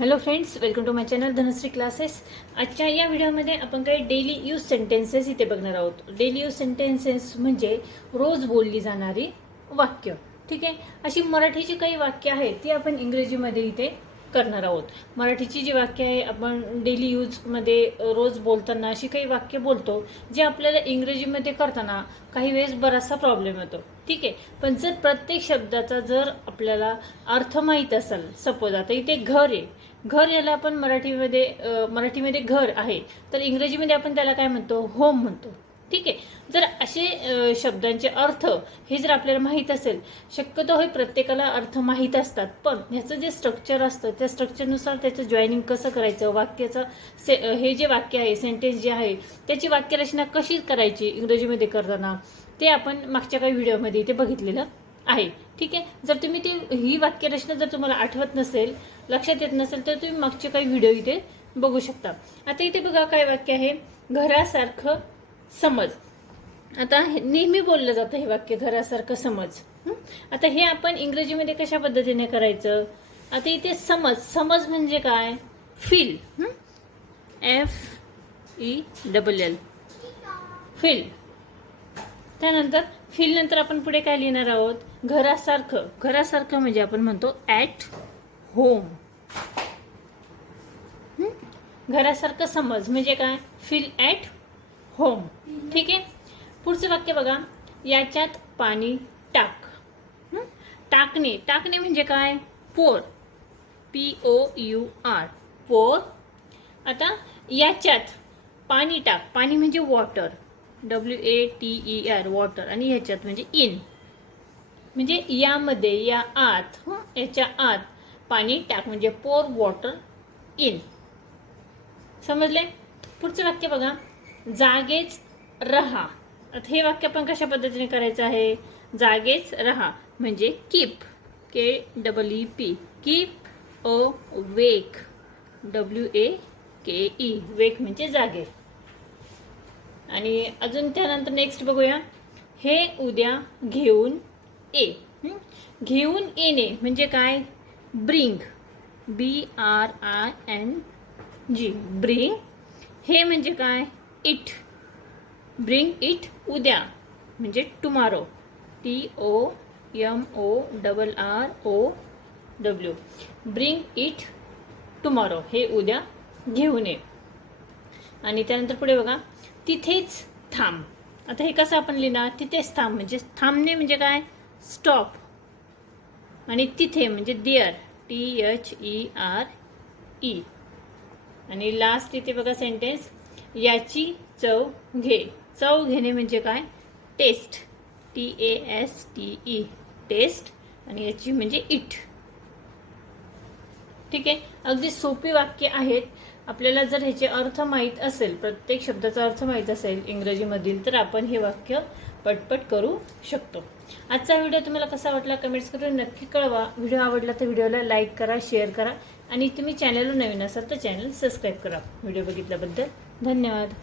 Hello friends welcome to my channel Dhanashree classes आजच्या या व्हिडिओमध्ये आपण काही डेली यूज सेंटेन्सेस इथे बघणार आहोत. डेली यूज सेंटेन्सेस म्हणजे रोज बोलली जाणारी वाक्य. ठीक आहे? अशी मराठीची काही वाक्य आहेत ती आपण इंग्रजीमध्ये इथे करणार आहोत. मराठीची जी वाक्य आहे आपण डेली यूजमध्ये रोज बोलताना अशी काही वाक्य बोलतो जे आपल्याला इंग्रजीमध्ये करताना काही वेळेस बराचसा प्रॉब्लेम येतो. ठीक आहे? पण जर प्रत्येक शब्दाचा जर आपल्याला अर्थ माहीत असेल सपोज आता इथे घर आहे. घर याला आपण मराठीमध्ये मराठीमध्ये घर आहे. तर इंग्रजीमध्ये आपण त्याला काय म्हणतो? होम म्हणतो. ठीक आहे? जर असे शब्दांचे अर्थ हे जर आपल्याला माहीत असेल शक्यतो हे प्रत्येकाला अर्थ माहीत असतात. पण ह्याचं जे स्ट्रक्चर असतं त्या स्ट्रक्चरनुसार त्याचं जॉईनिंग कसं करायचं? वाक्याचं से हे जे वाक्य आहे सेंटेन्स जे आहे त्याची वाक्यरचना कशी करायची इंग्रजीमध्ये करताना? ते आपण मागच्या काही व्हिडिओमध्ये इथे बघितलेलं. आहे. ठीक आहे? जर तुम्ही ती ही वाक्यरचना जर तुम्हाला आठवत नसेल लक्षात येत नसेल तर तुम्ही मागचे काही व्हिडिओ इथे बघू शकता. आता इथे बघा काय वाक्य आहे. घरासारखं समज. आता हे नेहमी बोललं जातं हे वाक्य घरासारखं समज. आता हे आपण इंग्रजीमध्ये कशा पद्धतीने करायचं? आता इथे समज समज म्हणजे काय? Feel. F E double L. Feel. त्यानंतर फील नंतर आपण पुढे काय लिहिणार आहोत? घरासारखं. घरासारखं म्हणजे आपण म्हणतो ॲट होम घरासारखं समज म्हणजे काय? फील ॲट होम ठीक आहे? पुढचं वाक्य बघा. याच्यात पाणी टाक. टाकणे. टाकणे म्हणजे काय? पोर. पी ओ यू आर पोर. आता याच्यात पाणी टाक. पाणी म्हणजे water W A T E R water आणि ह्याच्यात म्हणजे इन म्हणजे यामध्ये या आत याच्या आत पाणी टाक म्हणजे पोर वॉटर इन समजले? पुढचं वाक्य बघा. जागेच रहा. आता हे वाक्य आपण कशा पद्धतीने करायचं आहे? जागेच रहा. म्हणजे keep K double E P keep awake W A K E wake म्हणजे जागे. आणि अजून त्यानंतर नेक्स्ट बघूया. हे उद्या घेऊन ये घेऊन येणे म्हणजे काय? Bring. B R I N G bring. हे म्हणजे काय? इट. ब्रिंग इट उद्या. म्हणजे tomorrow. T O M O double R O W bring it tomorrow. हे उद्या घेऊन ये. आणि त्यानंतर पुढे बघा. तिथेच थांब. आता हे कसं आपण लिहिणार? तिथेच थांब. म्हणजे थांबणे म्हणजे काय? स्टॉप आणि तिथे म्हणजे there T H E R E आणि लास्ट इथे बघा सेंटेन्स याची चव घे. चव घेणे म्हणजे काय? Taste T A S T E taste आणि याची म्हणजे इट ठीक आहे? अगदी सोपी वाक्य आहेत. आपल्याला जर ह्याचे अर्थ माहीत असेल प्रत्येक शब्दाचा अर्थ माहीत असेल इंग्रजीमधील तर आपण हे वाक्य पटपट करू शकतो. आजचा व्हिडिओ तुम्हाला कसा वाटला कमेंट्स करून नक्की कळवा. व्हिडिओ आवडला तर व्हिडिओला लाईक करा शेअर करा आणि तुम्ही चॅनलवर नवीन असाल तर चॅनल सबस्क्राईब करा. व्हिडिओ बघितल्याबद्दल धन्यवाद.